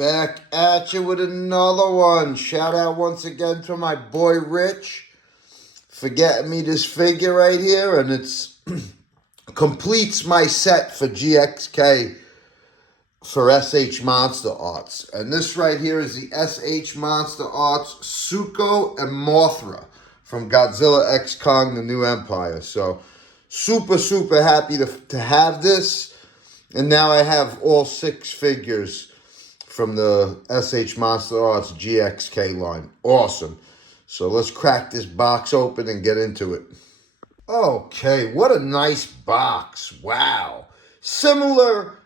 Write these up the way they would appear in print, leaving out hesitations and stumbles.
Back at you with another one. Shout out once again to my boy Rich for getting me this figure right here, and it's completes my set for GXK for SH Monsterarts. And this right here is the SH Monsterarts Suko and Mothra from Godzilla X Kong: The New Empire. So super happy to have this. And now I have all 6 figures from the SH Monsterarts GXK line. Awesome. So let's crack this box open and get into it. Okay, what a nice box. Wow. Similar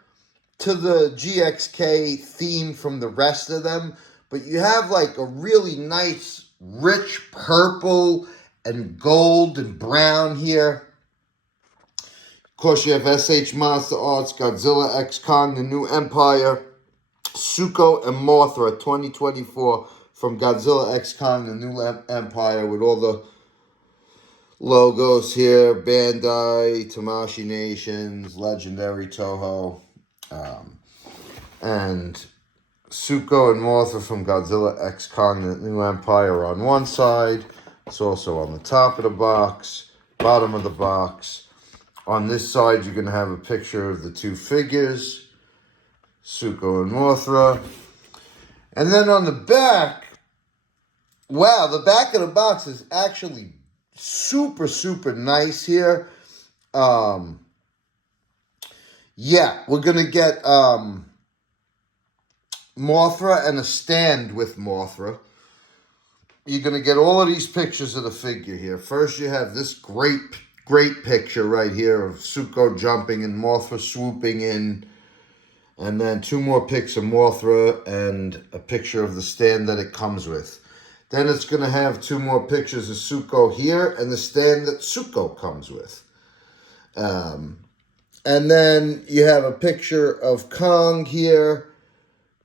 to the GXK theme from the rest of them, but you have like a really nice, rich purple and gold and brown here. Of course, you have SH Monsterarts, Godzilla X Kong: The New Empire, Suko and Mothra 2024 from Godzilla X Kong: The New Empire with all the logos here. Bandai, Tamashii Nations, Legendary Toho, and Suko and Mothra from Godzilla X Kong: The New Empire on one side. It's also on the top of the box, bottom of the box. On this side, you're going to have a picture of the 2 figures, Suko and Mothra. And then on the back, wow, the back of the box is actually super nice here. Yeah, we're going to get Mothra and a stand with Mothra. You're going to get all of these pictures of the figure here. First, you have this great picture right here of Suko jumping and Mothra swooping in. And then 2 more pics of Mothra and a picture of the stand that it comes with. Then it's going to have 2 more pictures of Suko here and the stand that Suko comes with. And then you have a picture of Kong here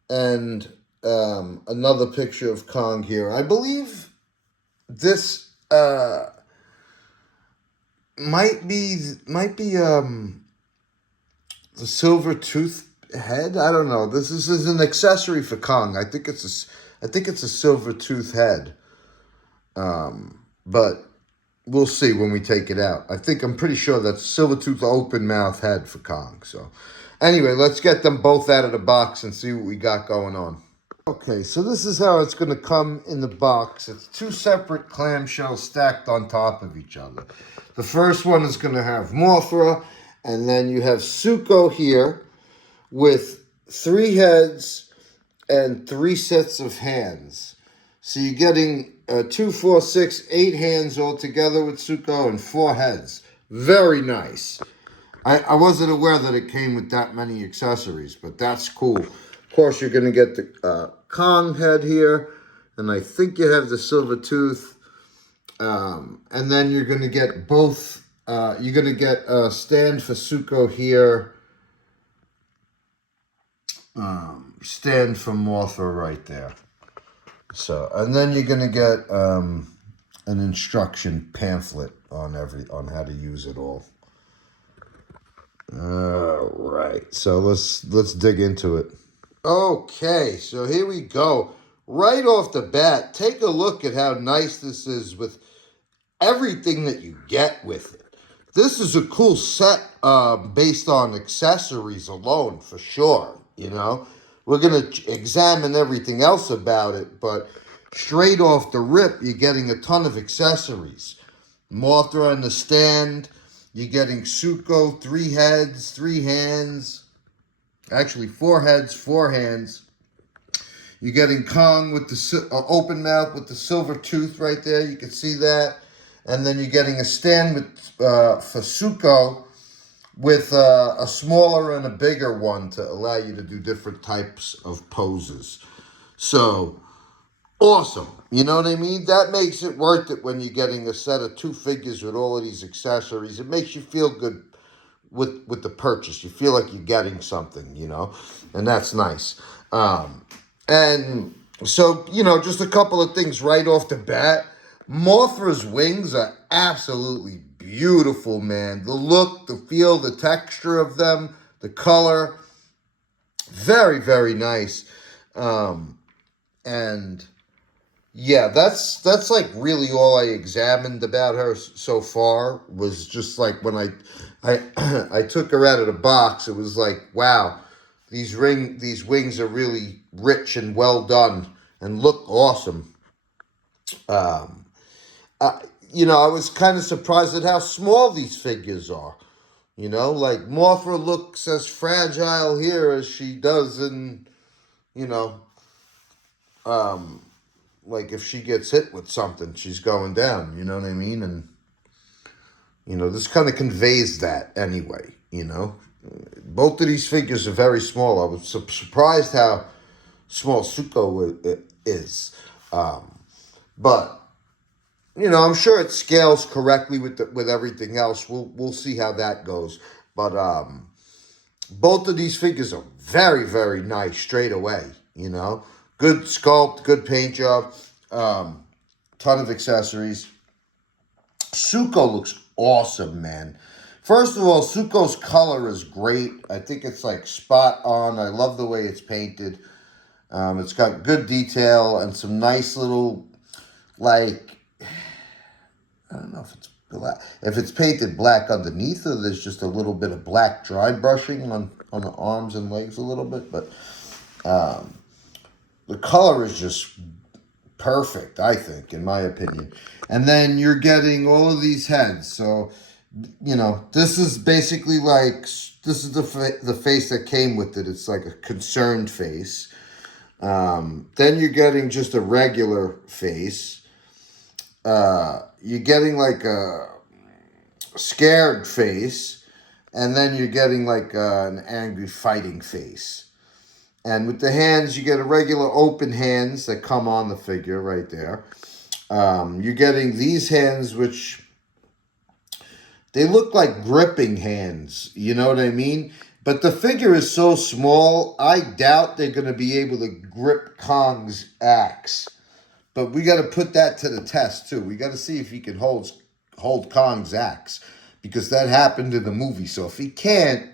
and another picture of Kong here. I believe this might be the silver tooth head. I don't know. This is an accessory for Kong. I think it's a silver tooth head. But we'll see when we take it out. I'm pretty sure that's silver tooth open mouth head for Kong. So anyway, let's get them both out of the box and see what we got going on. Okay, so this is how it's going to come in the box. It's 2 separate clamshells stacked on top of each other. The first one is going to have Mothra, and then you have Suko here with 3 heads and 3 sets of hands. So you're getting 2, 4, 6, 8 hands all together with Suko and 4 heads. Very nice. I wasn't aware that it came with that many accessories, but that's cool. Of course, you're going to get the Kong head here, and I think you have the silver tooth. And then you're going to get both. You're going to get a stand for Suko here. Stand for Mothra right there. So, and then you're going to get an instruction pamphlet on how to use it all. All right, so let's dig into it. Okay, so here we go. Right off the bat, take a look at how nice this is with everything that you get with it. This is a cool set based on accessories alone, for sure, you know. We're going to examine everything else about it, but straight off the rip, you're getting a ton of accessories. Mothra and the stand. You're getting Suko, 3 heads, 3 hands. Actually, 4 heads, 4 hands. You're getting Kong with the open mouth with the silver tooth right there. You can see that. And then you're getting a stand with for Suko with a smaller and a bigger one to allow you to do different types of poses. So, awesome. You know what I mean? That makes it worth it when you're getting a set of 2 figures with all of these accessories. It makes you feel good with the purchase. You feel like you're getting something, you know? And that's nice. And so, you know, just a couple of things right off the bat. Mothra's wings are absolutely beautiful, man. The look, the feel, the texture of them, the color. Very nice. And yeah, that's like really all I examined about her so far, was just like when I I took her out of the box. It was like, wow, these wings are really rich and well done and look awesome. Um, I, I was kind of surprised at how small these figures are. Like Mothra looks as fragile here as she does in, you know, um, like if she gets hit with something, she's going down. You know what I mean? And this kind of conveys that anyway. Both of these figures are very small. I was surprised how small Suko is, but I'm sure it scales correctly with everything else. We'll see how that goes. But both of these figures are very, very nice straight away. Good sculpt, good paint job, ton of accessories. Suko looks awesome, man. First of all, Suko's color is great. I think it's like spot on. I love the way it's painted. It's got good detail and some nice little, like, I don't know if it's black. If it's painted black underneath, or there's just a little bit of black dry brushing on the arms and legs a little bit. But the color is just perfect, I think, in my opinion. And then you're getting all of these heads. So, this is basically like, this is the face that came with it. It's like a concerned face. Then you're getting just a regular face. You're getting like a scared face. And then you're getting like an angry fighting face. And with the hands, you get a regular open hands that come on the figure right there. You're getting these hands, which they look like gripping hands. You know what I mean? But the figure is so small, I doubt they're going to be able to grip Kong's axe. But we got to put that to the test, too. We got to see if he can hold Kong's axe, because that happened in the movie. So if he can't,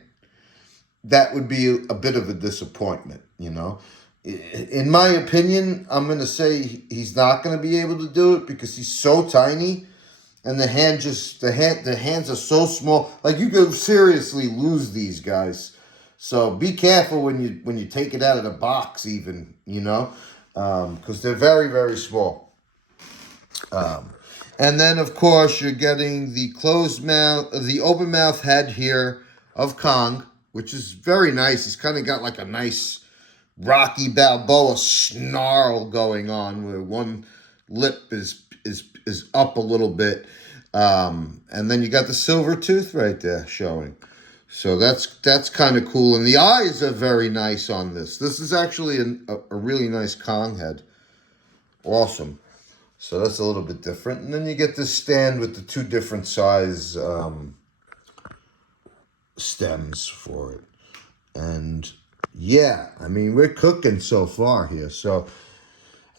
that would be a bit of a disappointment, In my opinion, I'm going to say he's not going to be able to do it because he's so tiny, and the hands are so small. Like, you could seriously lose these guys. So be careful when you take it out of the box, even, because they're very, very small. And then, of course, you're getting the open mouth head here of Kong, which is very nice. He's kind of got like a nice Rocky Balboa snarl going on, where one lip is up a little bit. And then you got the silver tooth right there showing. So that's kind of cool. And the eyes are very nice on this. This is actually a really nice Kong head. Awesome. So that's a little bit different. And then you get this stand with the two different size stems for it. And yeah, I mean, we're cooking so far here. So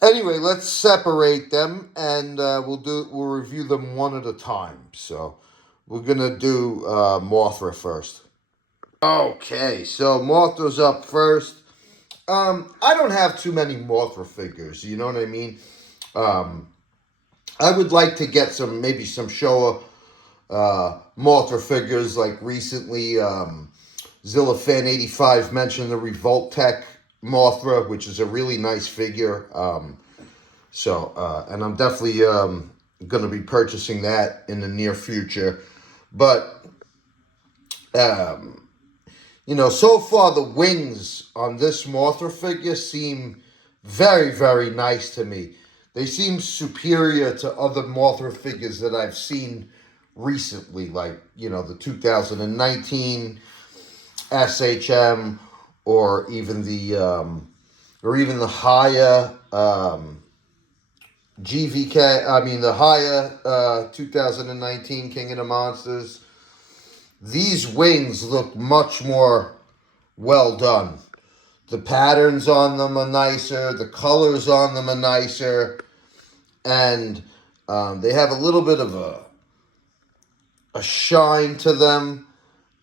anyway, let's separate them, and we'll review them one at a time. So we're gonna do Mothra first. Okay, so Mothra's up first. I don't have too many Mothra figures. You know what I mean? I would like to get maybe some Showa Mothra figures. Like recently, Zilla Fan 85 mentioned the Revolt Tech Mothra, which is a really nice figure. And I'm definitely going to be purchasing that in the near future. But, so far the wings on this Mothra figure seem very, very nice to me. They seem superior to other Mothra figures that I've seen recently, like, the 2019 SHM, or even the Haya GVK. I mean, the Haya 2019 King of the Monsters. These wings look much more well done. The patterns on them are nicer. The colors on them are nicer. And they have a little bit of a shine to them.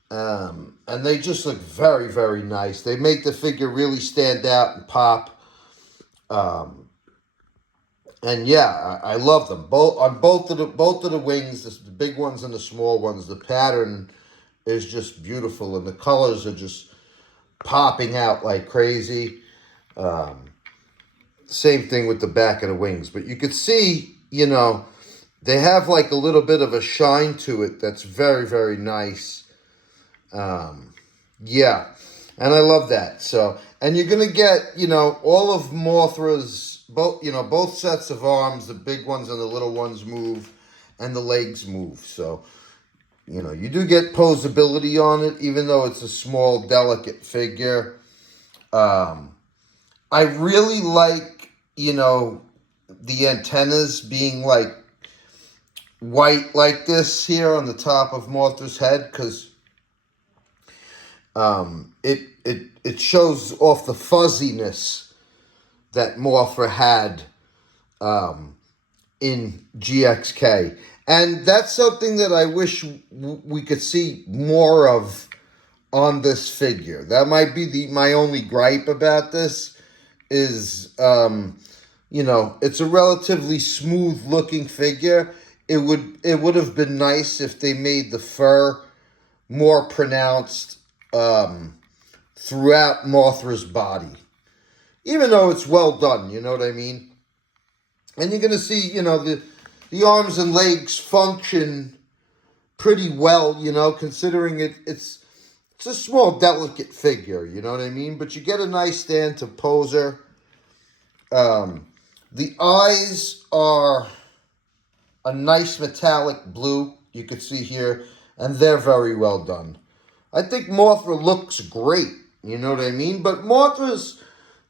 And they just look very, very nice. They make the figure really stand out and pop. Um, and yeah, I love them both on both of the wings, the big ones and the small ones. The pattern is just beautiful, and the colors are just popping out like crazy. Um, Same thing with the back of the wings, but you could see, they have like a little bit of a shine to it that's very, very nice. Um, yeah, and I love that. So, and you're gonna get, all of Mothra's both sets of arms, the big ones and the little ones move, and the legs move. So, you do get posability on it, even though it's a small, delicate figure. Um, I really like, the antennas being like white like this here on the top of Mothra's head, because it shows off the fuzziness that Mothra had in GXK. And that's something that I wish we could see more of on this figure. That might be my only gripe about this is, it's a relatively smooth looking figure. It would have been nice if they made the fur more pronounced throughout Mothra's body. Even though it's well done, you know what I mean? And you're going to see, the arms and legs function pretty well, considering it's a small, delicate figure, you know what I mean? But you get a nice stand to pose her. The eyes are a nice metallic blue, you could see here, and they're very well done. I think Mothra looks great, you know what I mean? But Mothra's,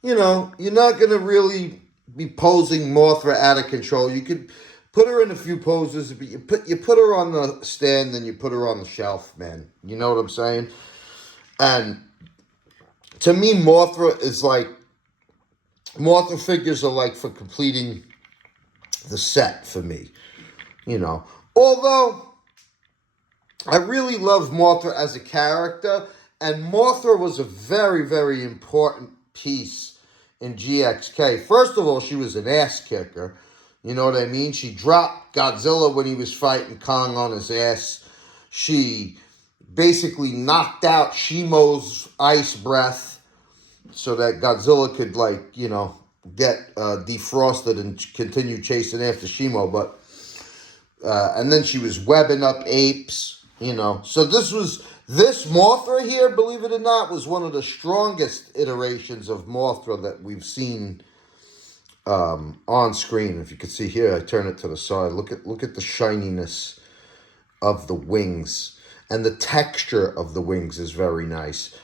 you're not going to really be posing Mothra out of control. You could put her in a few poses, but you put her on the stand, then you put her on the shelf, man. You know what I'm saying? And to me, Mothra figures are like for completing the set for me, Although I really love Mothra as a character, and Mothra was a very, very important piece in GXK. First of all, she was an ass kicker. You know what I mean? She dropped Godzilla when he was fighting Kong on his ass. She basically knocked out Shimo's ice breath so that Godzilla could, get defrosted and continue chasing after Shimo. But and then she was webbing up apes, So this Mothra here, believe it or not, was one of the strongest iterations of Mothra that we've seen on screen. If you can see here, I turn it to the side. Look at the shininess of the wings, and the texture of the wings is very nice.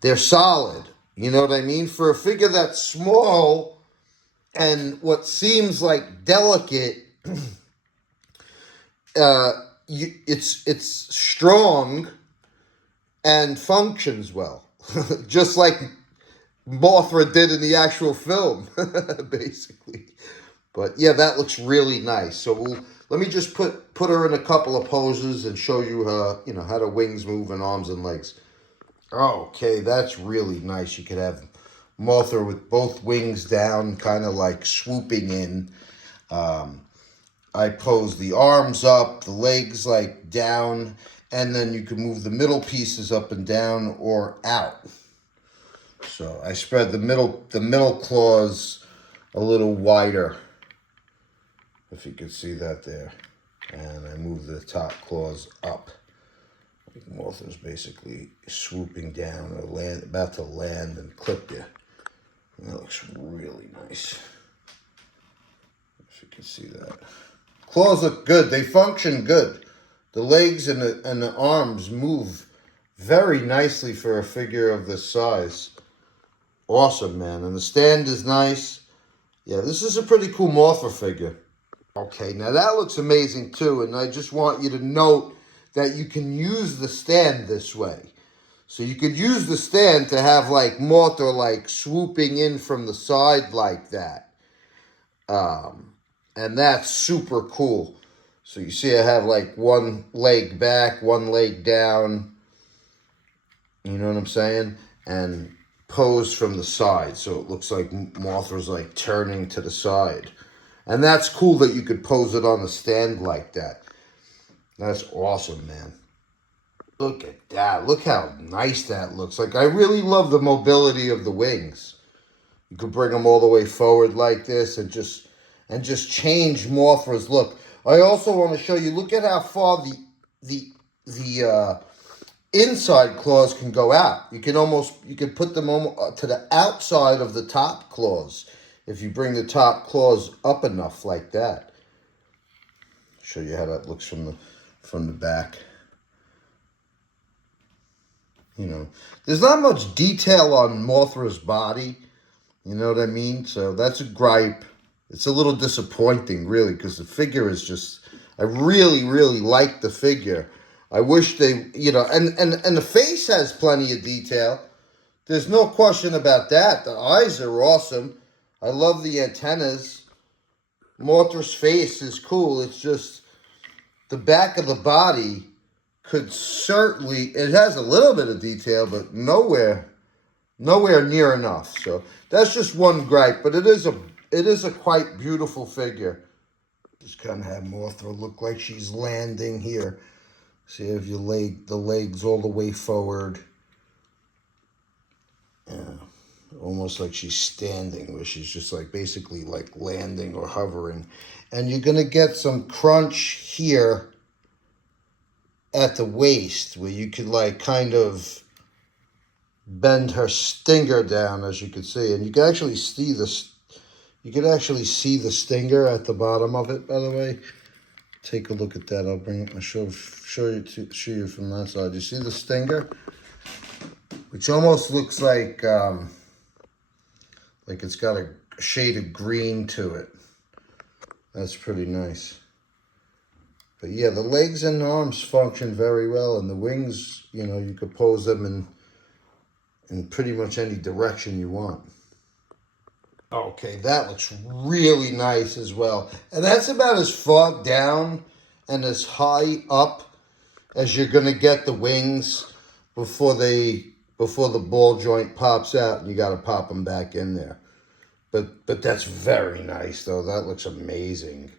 They're solid. You know what I mean? For a figure that's small and what seems like delicate, it's strong and functions well, just like Mothra did in the actual film, basically. But yeah, that looks really nice. So let me just put her in a couple of poses and show you her, how the wings move and arms and legs. Okay, that's really nice. You could have Mothra with both wings down, kind of like swooping in. I pose the arms up, the legs like down, and then you can move the middle pieces up and down or out. So I spread the middle claws a little wider, if you can see that there. And I move the top claws up. Mothra's basically swooping down or about to land and clip you. And that looks really nice. If you can see that. Claws look good. They function good. The legs and the arms move very nicely for a figure of this size. Awesome, man. And the stand is nice. Yeah, this is a pretty cool Mothra figure. Okay, now that looks amazing too. And I just want you to note that you can use the stand this way. So you could use the stand to have like Mothra like swooping in from the side like that. And that's super cool. So you see I have like one leg back, one leg down. You know what I'm saying? And posed from the side, so it looks like Mothra's like turning to the side. And that's cool that you could pose it on the stand like that. That's awesome, man. Look at that. Look how nice that looks. Like, I really love the mobility of the wings. You could bring them all the way forward like this and just change Mothra's look. I also want to show you, look at how far the inside claws can go out. You can put them to the outside of the top claws if you bring the top claws up enough like that. Show you how that looks from the back. You know, there's not much detail on Mothra's body. You know what I mean? So that's a gripe. It's a little disappointing, really, because the figure is just, I really, really like the figure. I wish they, you know, and the face has plenty of detail. There's no question about that. The eyes are awesome. I love the antennas. Mothra's face is cool. It's just the back of the body could certainly, it has a little bit of detail, but nowhere near enough. So that's just one gripe, but it is a quite beautiful figure. Just kind of have Mothra look like she's landing here. See if the legs all the way forward. Yeah, almost like she's standing, where she's just like basically like landing or hovering. And you're gonna get some crunch here at the waist, where you could like kind of bend her stinger down, as you can see, and you can actually see this. You can actually see the stinger at the bottom of it. By the way, take a look at that. I'll show you from that side. You see the stinger, which almost looks like it's got a shade of green to it. That's pretty nice. But yeah, the legs and arms function very well, and the wings, you know, you could pose them in pretty much any direction you want. Okay, that looks really nice as well. And that's about as far down and as high up as you're going to get the wings before the ball joint pops out, and you got to pop them back in there. But that's very nice, though. That looks amazing.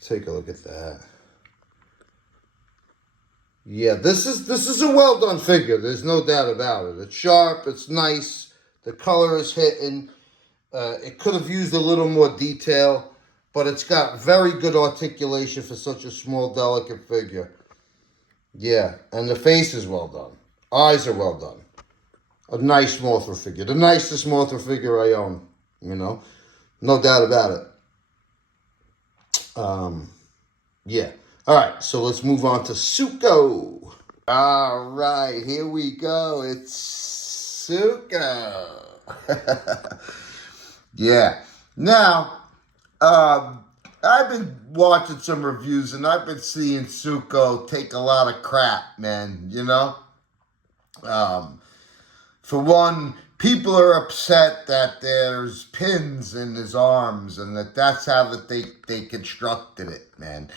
Take a look at that. Yeah, this is a well done figure. There's no doubt about it. It's sharp. It's nice. The color is hitting. It could have used a little more detail, but it's got very good articulation for such a small, delicate figure. Yeah, and the face is well done. Eyes are well done. A nice Mothra figure. The nicest Mothra figure I own, you know. No doubt about it. Yeah. All right, so let's move on to Suko. All right, here we go. It's Suko. Yeah. Now, I've been watching some reviews, and I've been seeing Suko take a lot of crap, man, you know? For one, people are upset that there's pins in his arms, and that's how that they constructed it, man.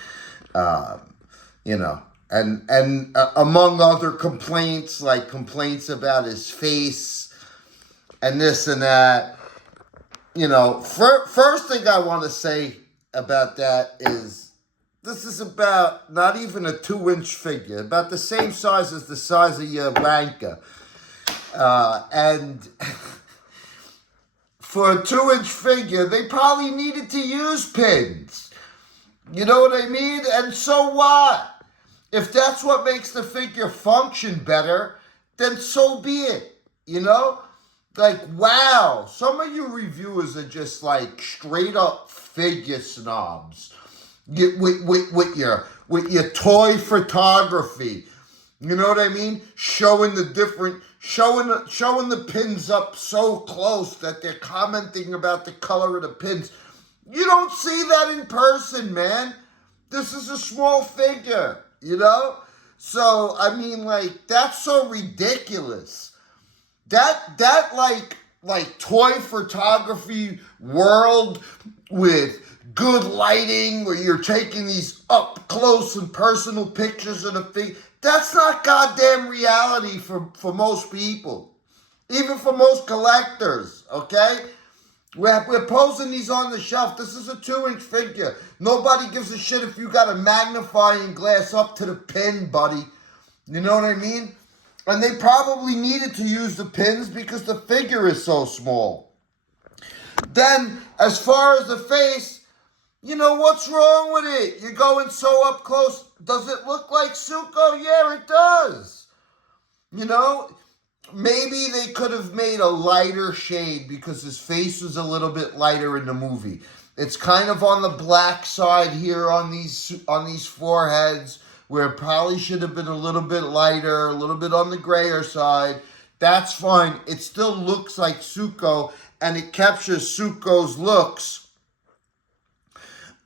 You know, and among other complaints, like complaints about his face and this and that. You know, first thing I want to say about that is this is about not even a 2-inch figure, about the same size as the size of your Ranka. And for a 2-inch figure, they probably needed to use pins. You know what I mean? And so what? If that's what makes the figure function better, then so be it. You know? Like, wow, some of you reviewers are just like straight up figure snobs with your toy photography. You know what I mean? Showing the pins up so close that they're commenting about the color of the pins. You don't see that in person, man. This is a small figure, you know? So, I mean, like, that's so ridiculous. That like toy photography world with good lighting where you're taking these up close and personal pictures of the thing, that's not goddamn reality for most people. even for most collectors, okay? We're posing these on the shelf. This is a 2-inch figure. Nobody gives a shit if you got a magnifying glass up to the pin, buddy. You know what I mean? And they probably needed to use the pins because the figure is so small. Then, as far as the face, you know, what's wrong with it? You're going so up close. Does it look like Suko? Yeah, it does. You know, maybe they could have made a lighter shade because his face was a little bit lighter in the movie. It's kind of on the black side here on these foreheads, where it probably should have been a little bit lighter, a little bit on the grayer side. That's fine. It still looks like Suko, and it captures Suko's looks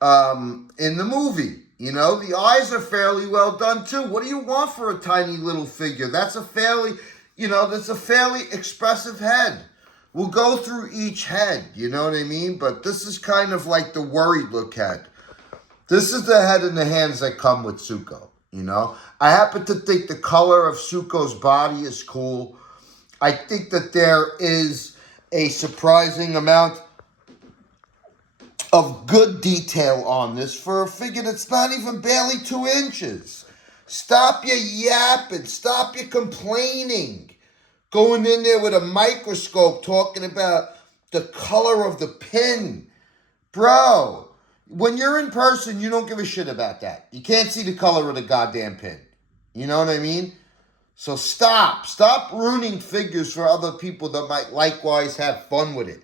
in the movie. You know, the eyes are fairly well done too. What do you want for a tiny little figure? That's a fairly expressive head. We'll go through each head, you know what I mean? But this is kind of like the worried look head. This is the head and the hands that come with Suko, you know? I happen to think the color of Suko's body is cool. I think that there is a surprising amount of good detail on this for a figure that's not even barely 2 inches. Stop your yapping. Stop your complaining. Going in there with a microscope talking about the color of the pin. Bro, when you're in person, you don't give a shit about that. You can't see the color of the goddamn pin. You know what I mean? So stop. Stop ruining figures for other people that might likewise have fun with it.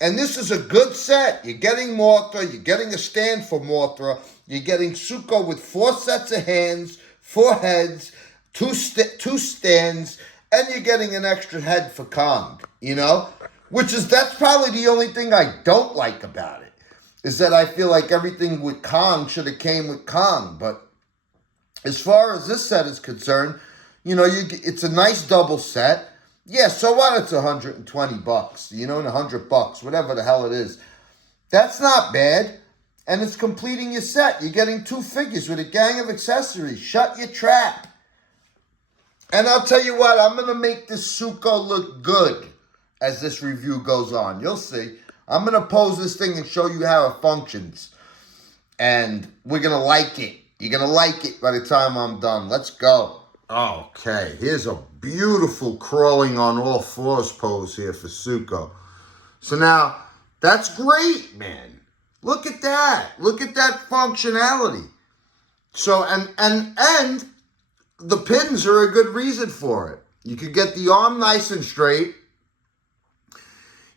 And this is a good set. You're getting Mothra. You're getting a stand for Mothra. You're getting Suko with 4 sets of hands, 4 heads, 2 stands, and you're getting an extra head for Kong, you know? That's probably the only thing I don't like about it, is that I feel like everything with Kong should have came with Kong. But as far as this set is concerned, you know, it's a nice double set. Yeah, so what? It's $120, you know, and $100, whatever the hell it is. That's not bad. And it's completing your set. You're getting 2 figures with a gang of accessories. Shut your trap. And I'll tell you what, I'm going to make this Suko look good as this review goes on. You'll see. I'm going to pose this thing and show you how it functions. And we're going to like it. You're going to like it by the time I'm done. Let's go. Okay, here's a beautiful crawling on all fours pose here for Suko. So now, that's great, man. Look at that. Look at that functionality. So, and the pins are a good reason for it. You could get the arm nice and straight.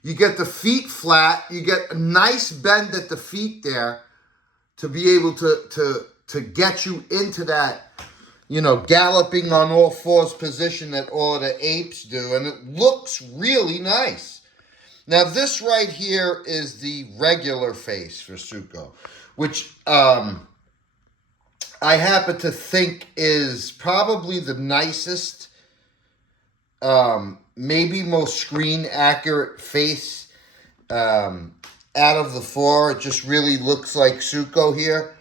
You get the feet flat. You get a nice bend at the feet there to be able to get you into that, you know, galloping on all fours position that all of the apes do. And it looks really nice. Now, this right here is the regular face for Suko, which I happen to think is probably the nicest, maybe most screen accurate face out of the 4. It just really looks like Suko here.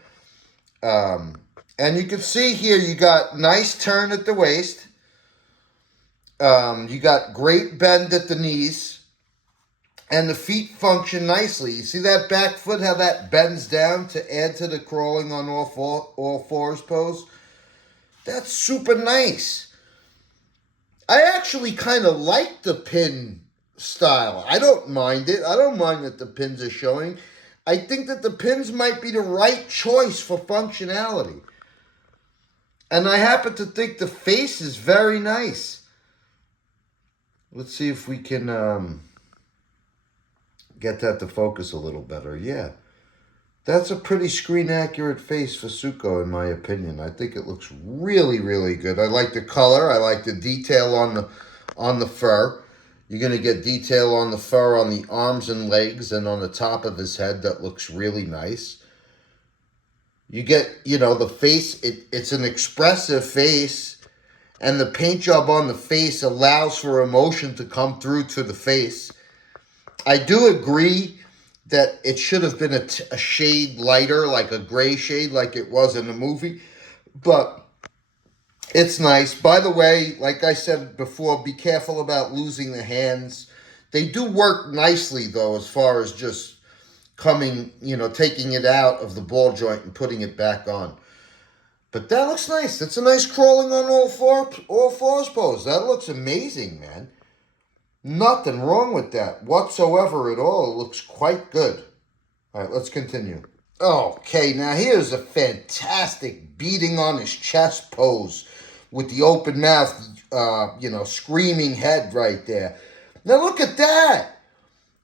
And you can see here, you got nice turn at the waist. You got great bend at the knees. And the feet function nicely. You see that back foot, how that bends down to add to the crawling on all fours pose? That's super nice. I actually kind of like the pin style. I don't mind it. I don't mind that the pins are showing. I think that the pins might be the right choice for functionality. And I happen to think the face is very nice. Let's see if we can get that to focus a little better. Yeah. That's a pretty screen accurate face for Suko, in my opinion. I think it looks really, really good. I like the color. I like the detail on the fur. You're going to get detail on the fur on the arms and legs and on the top of his head that looks really nice. You get, you know, the face, it's an expressive face, and the paint job on the face allows for emotion to come through to the face. I do agree that it should have been a shade lighter, like a gray shade, like it was in the movie, but It's nice. By the way, like I said before, be careful about losing the hands. They do work nicely, though, as far as just coming, taking it out of the ball joint and putting it back on. But that looks nice. That's a nice crawling on all fours pose. That looks amazing, man. Nothing wrong with that whatsoever at all. It looks quite good. All right, let's continue. Okay, now here's a fantastic beating on his chest pose with the open mouth, screaming head right there. Now look at that.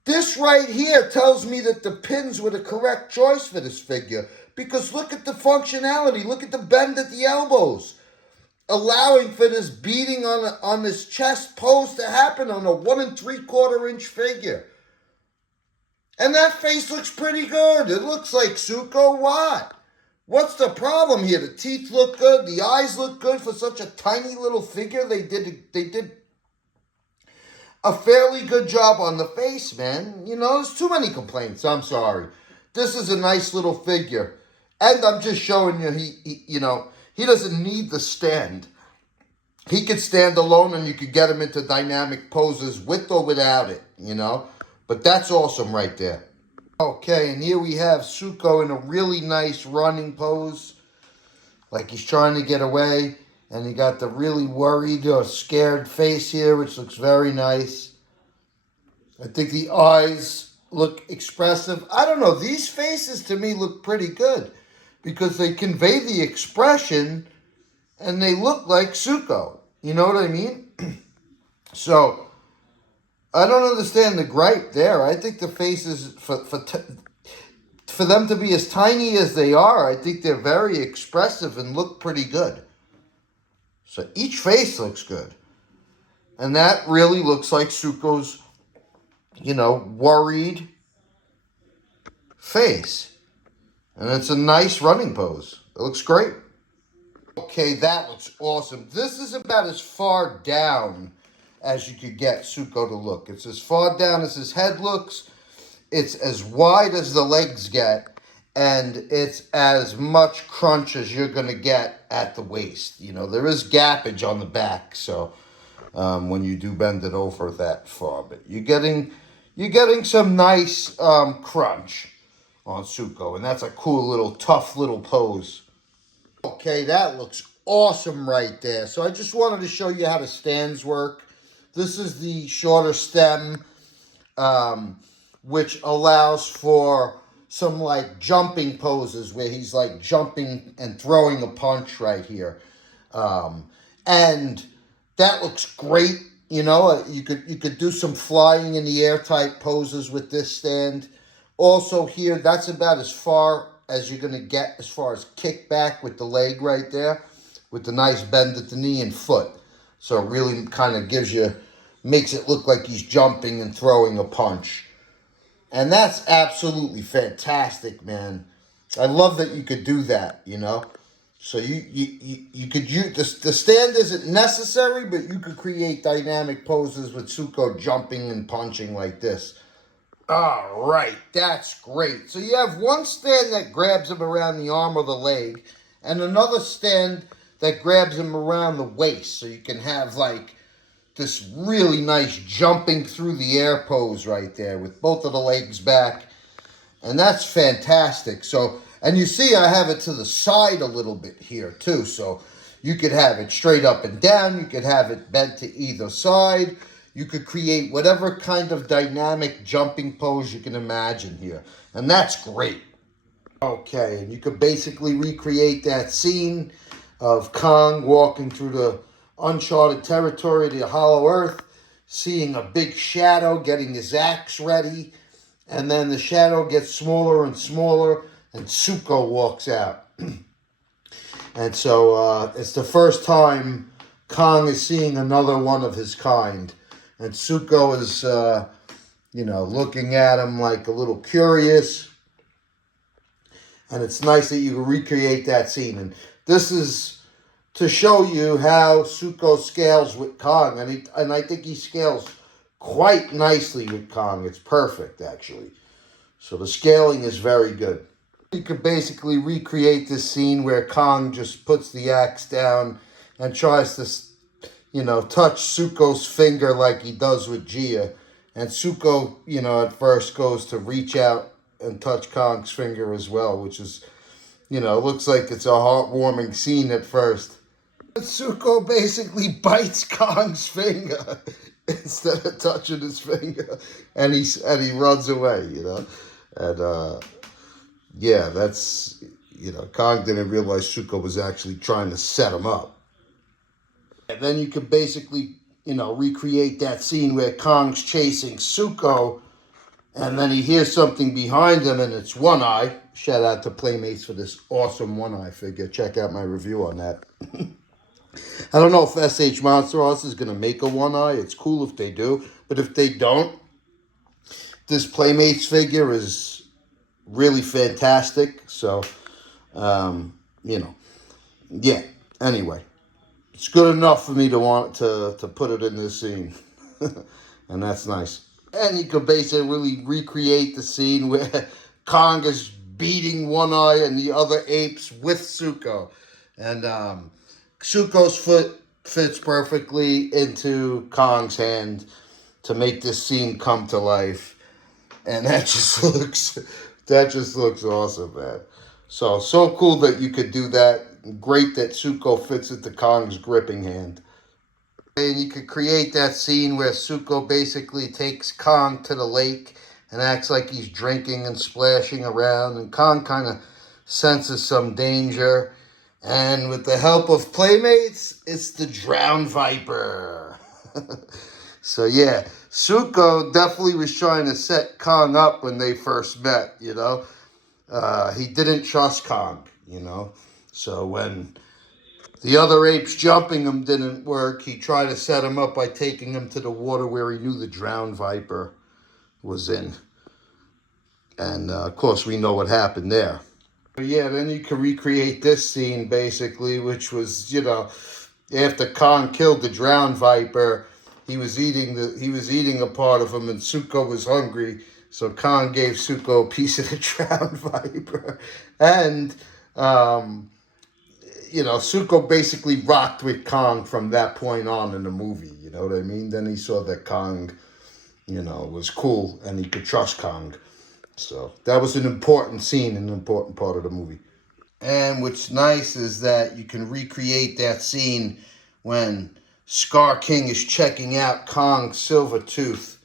This right here tells me that the pins were the correct choice for this figure, because look at the functionality. Look at the bend at the elbows, allowing for this beating on this chest pose to happen on a 1 3/4 inch figure. And that face looks pretty good. It looks like Suko. What's the problem here? The teeth look good. The eyes look good for such a tiny little figure. They did a fairly good job on the face, man. There's too many complaints. I'm sorry. This is a nice little figure. And I'm just showing you, he doesn't need the stand. He could stand alone and you could get him into dynamic poses with or without it, But that's awesome right there. Okay, and here we have Suko in a really nice running pose. Like he's trying to get away. And he got the really worried or scared face here, which looks very nice. I think the eyes look expressive. I don't know. These faces to me look pretty good because they convey the expression and they look like Suko. You know what I mean? So, I don't understand the gripe there. I think the faces, for them to be as tiny as they are, I think they're very expressive and look pretty good. So each face looks good. And that really looks like Suko's, worried face. And it's a nice running pose. It looks great. Okay, that looks awesome. This is about as far down as you could get Suko to look. It's as far down as his head looks. It's as wide as the legs get. And it's as much crunch as you're going to get at the waist. There is gappage on the back, so when you do bend it over that far. But you're getting some nice crunch on Suko, and that's a cool little, tough little pose. Okay, that looks awesome right there. So I just wanted to show you how the stands work. This is the shorter stem, which allows for some jumping poses where he's jumping and throwing a punch right here. And that looks great. You could do some flying in the air type poses with this stand. Also here, that's about as far as you're going to get as far as kickback with the leg right there, with the nice bend at the knee and foot. So it really kind of makes it look like he's jumping and throwing a punch. And that's absolutely fantastic, man. I love that you could do that, So you could use the stand isn't necessary, but you could create dynamic poses with Suko jumping and punching like this. All right, that's great. So you have one stand that grabs him around the arm or the leg, and another stand that grabs him around the waist. So you can have this really nice jumping through the air pose right there with both of the legs back. And that's fantastic. So, and you see I have it to the side a little bit here too. So you could have it straight up and down. You could have it bent to either side. You could create whatever kind of dynamic jumping pose you can imagine here. And that's great. Okay, and you could basically recreate that scene of Kong walking through the uncharted territory, the hollow earth, seeing a big shadow, getting his axe ready, and then the shadow gets smaller and smaller, and Suko walks out. And so it's the first time Kong is seeing another one of his kind, and Suko is, looking at him like a little curious, and it's nice that you can recreate that scene. And this is to show you how Suko scales with Kong. And I think he scales quite nicely with Kong. It's perfect, actually. So the scaling is very good. You could basically recreate this scene where Kong just puts the axe down and tries to, touch Suko's finger like he does with Gia. And Suko, at first goes to reach out and touch Kong's finger as well, which is, looks like it's a heartwarming scene at first. Suko basically bites Kong's finger instead of touching his finger, and he runs away. And yeah, that's Kong didn't realize Suko was actually trying to set him up. And then you could basically recreate that scene where Kong's chasing Suko, and then he hears something behind him, and it's One Eye. Shout out to Playmates for this awesome One Eye figure. Check out my review on that. I don't know if SH Monsterarts is going to make a One Eye. It's cool if they do. But if they don't, this Playmates figure is really fantastic. So, yeah. Anyway, it's good enough for me to want to put it in this scene. And that's nice. And you could basically recreate the scene where Kong is beating One Eye and the other apes with Suko. And Suko's foot fits perfectly into Kong's hand to make this scene come to life. And that just looks awesome, man. So cool that you could do that. Great that Suko fits into Kong's gripping hand. And you could create that scene where Suko basically takes Kong to the lake and acts like he's drinking and splashing around. And Kong kind of senses some danger. And with the help of Playmates, it's the Drowned Viper. So yeah, Suko definitely was trying to set Kong up when they first met, He didn't trust Kong, So when the other apes jumping him didn't work, he tried to set him up by taking him to the water where he knew the Drowned Viper was in. And, of course, we know what happened there. But yeah, then you can recreate this scene, basically, which was, after Kong killed the Drowned Viper, he was eating a part of him, and Suko was hungry, so Kong gave Suko a piece of the Drowned Viper. And, Suko basically rocked with Kong from that point on in the movie, you know what I mean? Then he saw that Kong, was cool, and he could trust Kong. So that was an important scene, an important part of the movie. And what's nice is that you can recreate that scene when Scar King is checking out Kong's silver tooth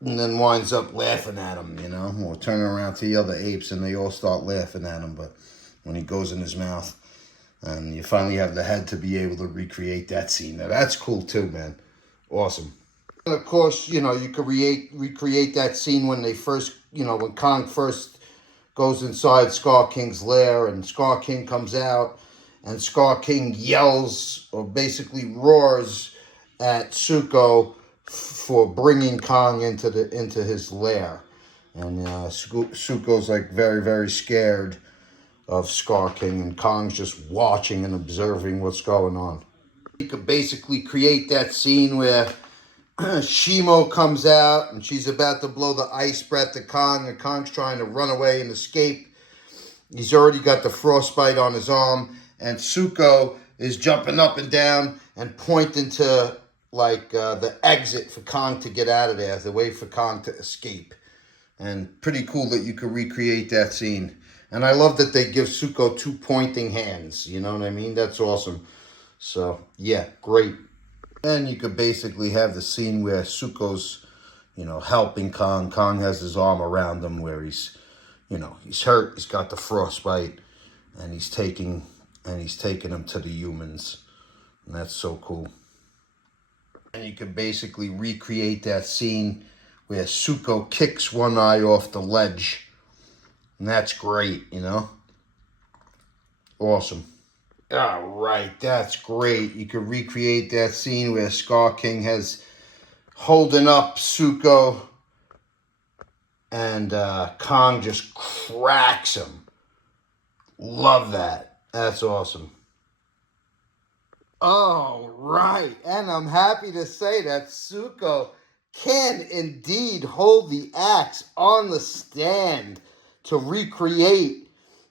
and then winds up laughing at him, or turning around to the other apes and they all start laughing at him. But when he goes in his mouth, and you finally have the head to be able to recreate that scene. Now that's cool too, man. Awesome. And of course, you could recreate that scene when when Kong first goes inside Scar King's lair and Scar King comes out and Scar King yells or basically roars at Suko for bringing Kong into his lair. And Suko's like very, very scared of Scar King, and Kong's just watching and observing what's going on. You could basically create that scene where Shimo comes out and she's about to blow the ice breath at Kong, and Kong's trying to run away and escape. He's already got the frostbite on his arm, and Suko is jumping up and down and pointing to the exit for Kong to get out of there, the way for Kong to escape. And pretty cool that you could recreate that scene. And I love that they give Suko 2 pointing hands. You know what I mean? That's awesome. So, yeah, great. And you could basically have the scene where Suko's, helping Kong. Kong has his arm around him where he's hurt. He's got the frostbite. And he's taking him to the humans. And that's so cool. And you could basically recreate that scene where Suko kicks One Eye off the ledge. And that's great, Awesome. All right, that's great. You could recreate that scene where Scar King has holding up Suko and Kong just cracks him. Love that. That's awesome. All right, and I'm happy to say that Suko can indeed hold the axe on the stand to recreate,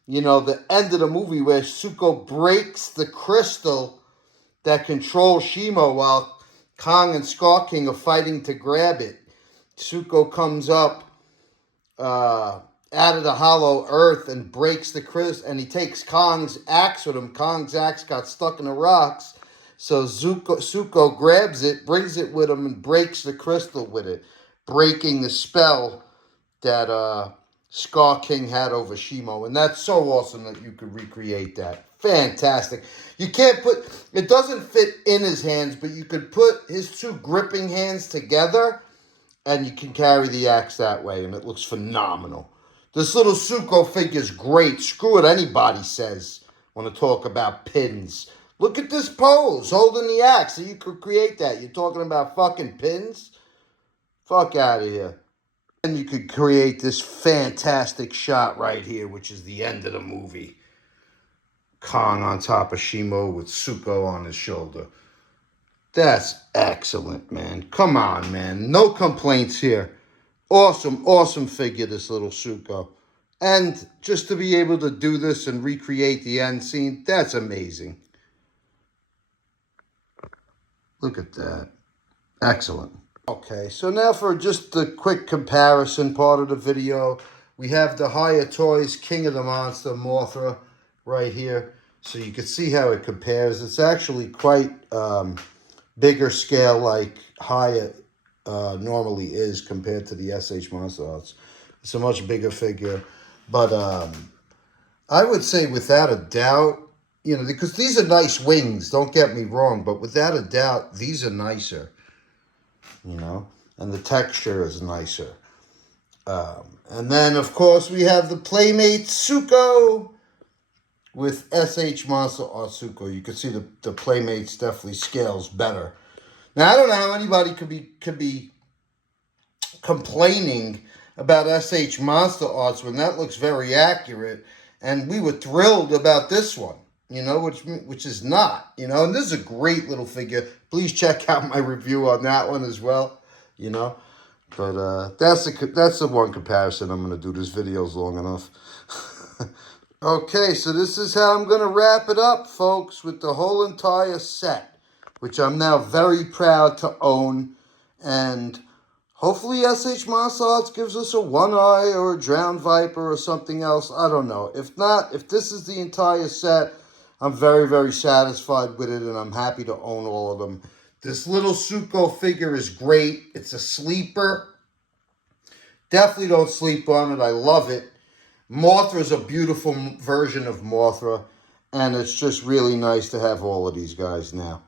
you know, the end of the movie where Suko breaks the crystal that controls Shimo while Kong and Scar King are fighting to grab it. Suko comes up out of the hollow earth and breaks the crystal, and he takes Kong's axe with him. Kong's axe got stuck in the rocks, so Suko grabs it, brings it with him, and breaks the crystal with it, breaking the spell that Scar King had over Shimo. And that's so awesome that you could recreate that. Fantastic. You can't put, it doesn't fit in his hands, but you could put his two gripping hands together and you can carry the axe that way, and it looks phenomenal. This little Suko figure is great. Screw what anybody says when I talk about pins. Look at this pose, holding the axe, so you could create that. You're talking about fucking pins? Fuck out of here. And you could create this fantastic shot right here, which is the end of the movie. Kong on top of Shimo with Suko on his shoulder. That's excellent, man. Come on, man. No complaints here. Awesome, awesome figure, this little Suko. And just to be able to do this and recreate the end scene, that's amazing. Look at that. Excellent. Okay, so now for just the quick comparison part of the video, we have the Higher Toys King of the Monster Mothra right here. So you can see how it compares. It's actually quite bigger scale like Higher normally is compared to the SH Monsterarts. It's a much bigger figure. But I would say without a doubt, you know, because these are nice wings, don't get me wrong, but without a doubt, these are nicer, you know, and the texture is nicer. And then, of course, we have the Playmate Suko with SH Monsterarts Suko. You can see the Playmates definitely scales better. Now, I don't know how anybody could be complaining about SH Monsterarts when that looks very accurate, and we were thrilled about this one, you know, which is not, you know. And this is a great little figure. Please check out my review on that one as well, you know. But that's the one comparison I'm going to do. This video's long enough. Okay, so this is how I'm going to wrap it up, folks, with the whole entire set, which I'm now very proud to own. And hopefully SH Monsterarts gives us a One-Eye or a Drowned Viper or something else. I don't know. If not, if this is the entire set, I'm very, very satisfied with it, and I'm happy to own all of them. This little Suko figure is great. It's a sleeper. Definitely don't sleep on it. I love it. Mothra is a beautiful version of Mothra, and it's just really nice to have all of these guys now.